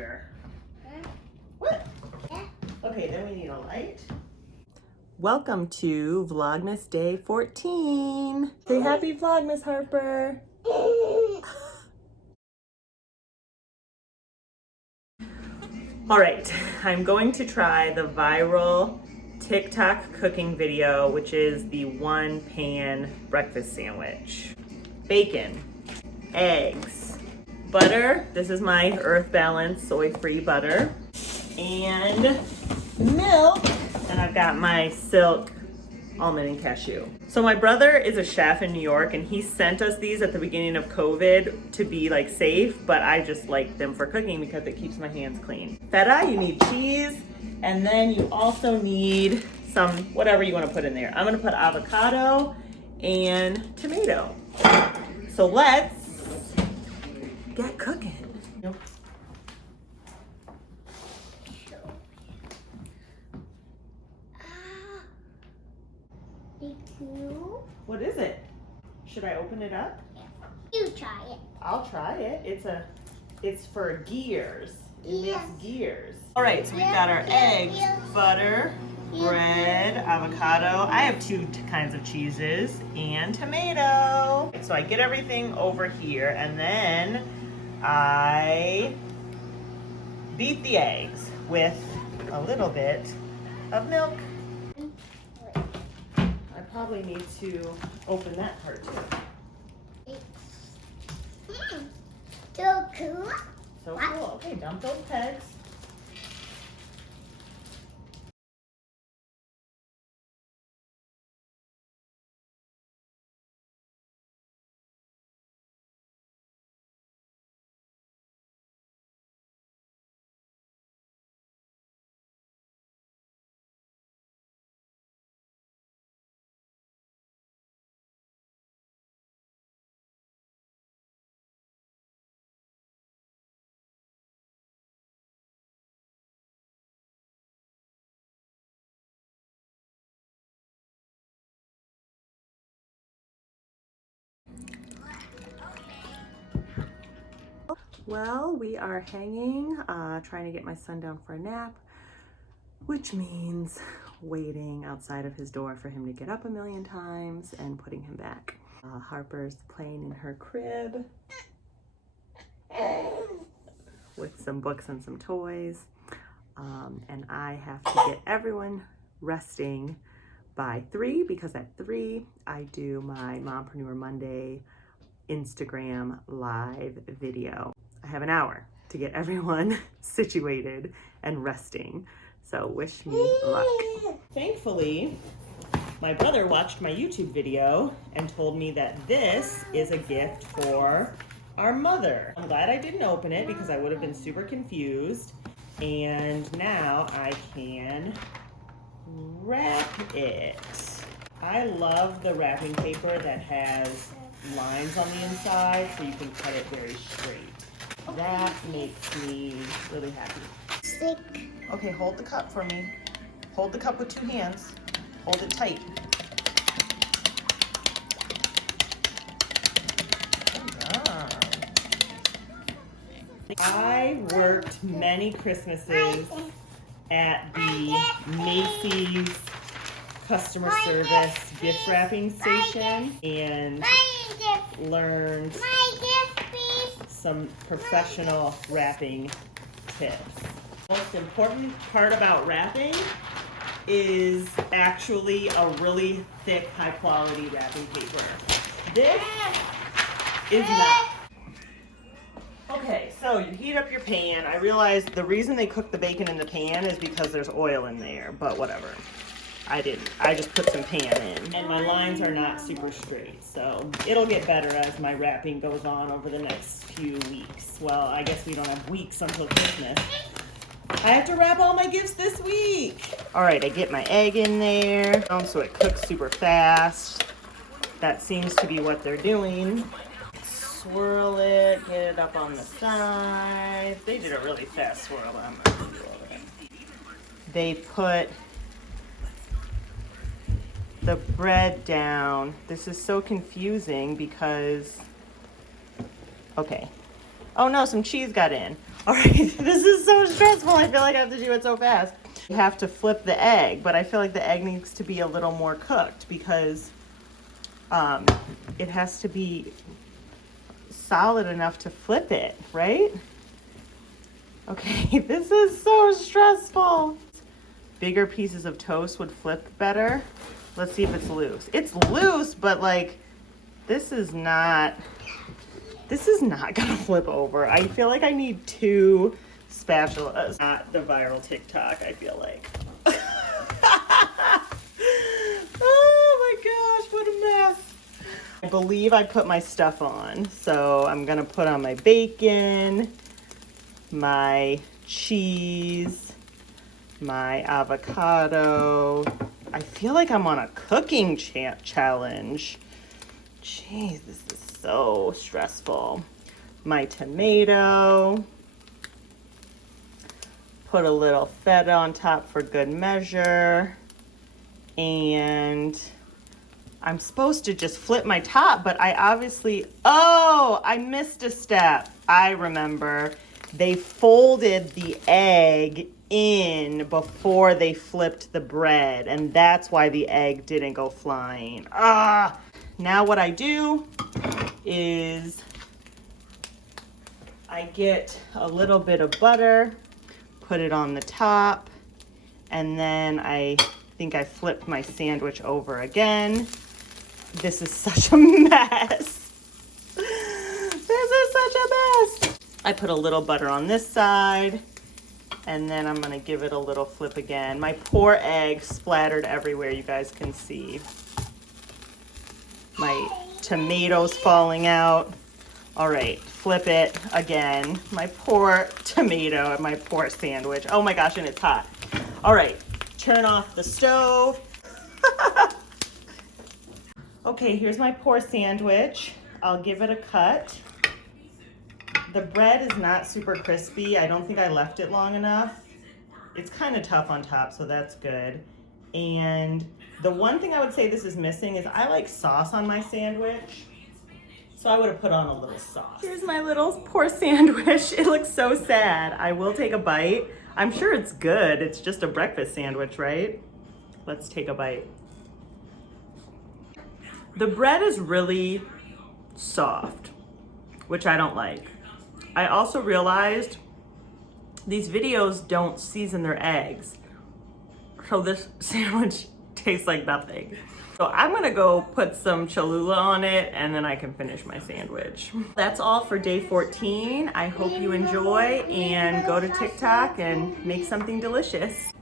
stranger. What? Okay, then we need a light. Welcome to Vlogmas Day 14. Say happy Vlogmas, Harper. All right, I'm going to try the viral TikTok cooking video, which is the one pan breakfast sandwich. Bacon, eggs, butter. This is my Earth Balance soy-free butter, and milk. And I've got my Silk almond and cashew. So my brother is a chef in New York, and he sent us these at the beginning of COVID to be like safe, but I just like them for cooking because it keeps my hands clean. Feta, you need cheese, and then you also need some, whatever you want to put in there. I'm gonna put avocado and tomato. So let's get cooking. What is it? Should I open it up? You try it. I'll try it. It's for gears. It makes gears. All right, so we've got our eggs, butter, bread, avocado. I have two kinds of cheeses and tomato. So I get everything over here, and then I beat the eggs with a little bit of milk. Probably need to open that part too. So cool. So cool. Okay, dump those pegs. Well, we are hanging, trying to get my son down for a nap, which means waiting outside of his door for him to get up a million times and putting him back. Harper's playing in her crib with some books and some toys, and I have to get everyone resting by 3 because at 3 I do my Mompreneur Monday Instagram live video. I have an hour to get everyone situated and resting, so wish me luck. Thankfully, my brother watched my YouTube video and told me that this is a gift for our mother. I'm glad I didn't open it because I would have been super confused, and now I can wrap it. I love the wrapping paper that has lines on the inside so you can cut it very straight. That makes me really happy. Sick. Okay, hold the cup for me. Hold the cup with 2 hands. Hold it tight. Good job. I worked many Christmases at the Macy's customer service gift wrapping station and learned some professional wrapping tips. The most important part about wrapping is actually a really thick, high quality wrapping paper. This is not. Okay, so you heat up your pan. I realized the reason they cook the bacon in the pan is because there's oil in there, but whatever. I didn't. I just put some pan in. And my lines are not super straight, so it'll get better as my wrapping goes on over the next few weeks. Well, I guess we don't have weeks until Christmas. I have to wrap all my gifts this week. All right, I get my egg in there so it cooks super fast. That seems to be what they're doing. Swirl it, get it up on the side. They did a really fast swirl, but I'm not gonna do all that. They put the bread down. This is so confusing because, okay, Oh no, some cheese got in. All right, this is so stressful. I feel like I have to do it so fast. You have to flip the egg, but I feel like the egg needs to be a little more cooked because it has to be solid enough to flip it, right? Okay, this is so stressful. Bigger pieces of toast would flip better. Let's see if it's loose. It's loose, but like, this is not gonna flip over. I feel like I need 2 spatulas. Not the viral TikTok, I feel like. Oh my gosh, what a mess. I believe I put my stuff on. So I'm gonna put on my bacon, my cheese, my avocado. I feel like I'm on a cooking challenge. Jeez, this is so stressful. My tomato. Put a little feta on top for good measure. And I'm supposed to just flip my top, but I obviously, oh, I missed a step. I remember. They folded the egg in before they flipped the bread, and that's why the egg didn't go flying. Now what I do is I get a little bit of butter, put it on the top, and then I think I flipped my sandwich over again. This is such a mess. This is such a mess. I put a little butter on this side, and then I'm gonna give it a little flip again. My poor egg splattered everywhere, you guys can see. My tomatoes falling out. All right, flip it again. My poor tomato and my poor sandwich. Oh my gosh, and it's hot. All right, turn off the stove. Okay, here's my poor sandwich. I'll give it a cut. The bread is not super crispy. I don't think I left it long enough. It's kind of tough on top, so that's good. And the one thing I would say this is missing is I like sauce on my sandwich. So I would have put on a little sauce. Here's my little poor sandwich. It looks so sad. I will take a bite. I'm sure it's good. It's just a breakfast sandwich, right? Let's take a bite. The bread is really soft, which I don't like. I also realized these videos don't season their eggs. So this sandwich tastes like nothing. So I'm gonna go put some Cholula on it and then I can finish my sandwich. That's all for day 14. I hope you enjoy and go to TikTok and make something delicious.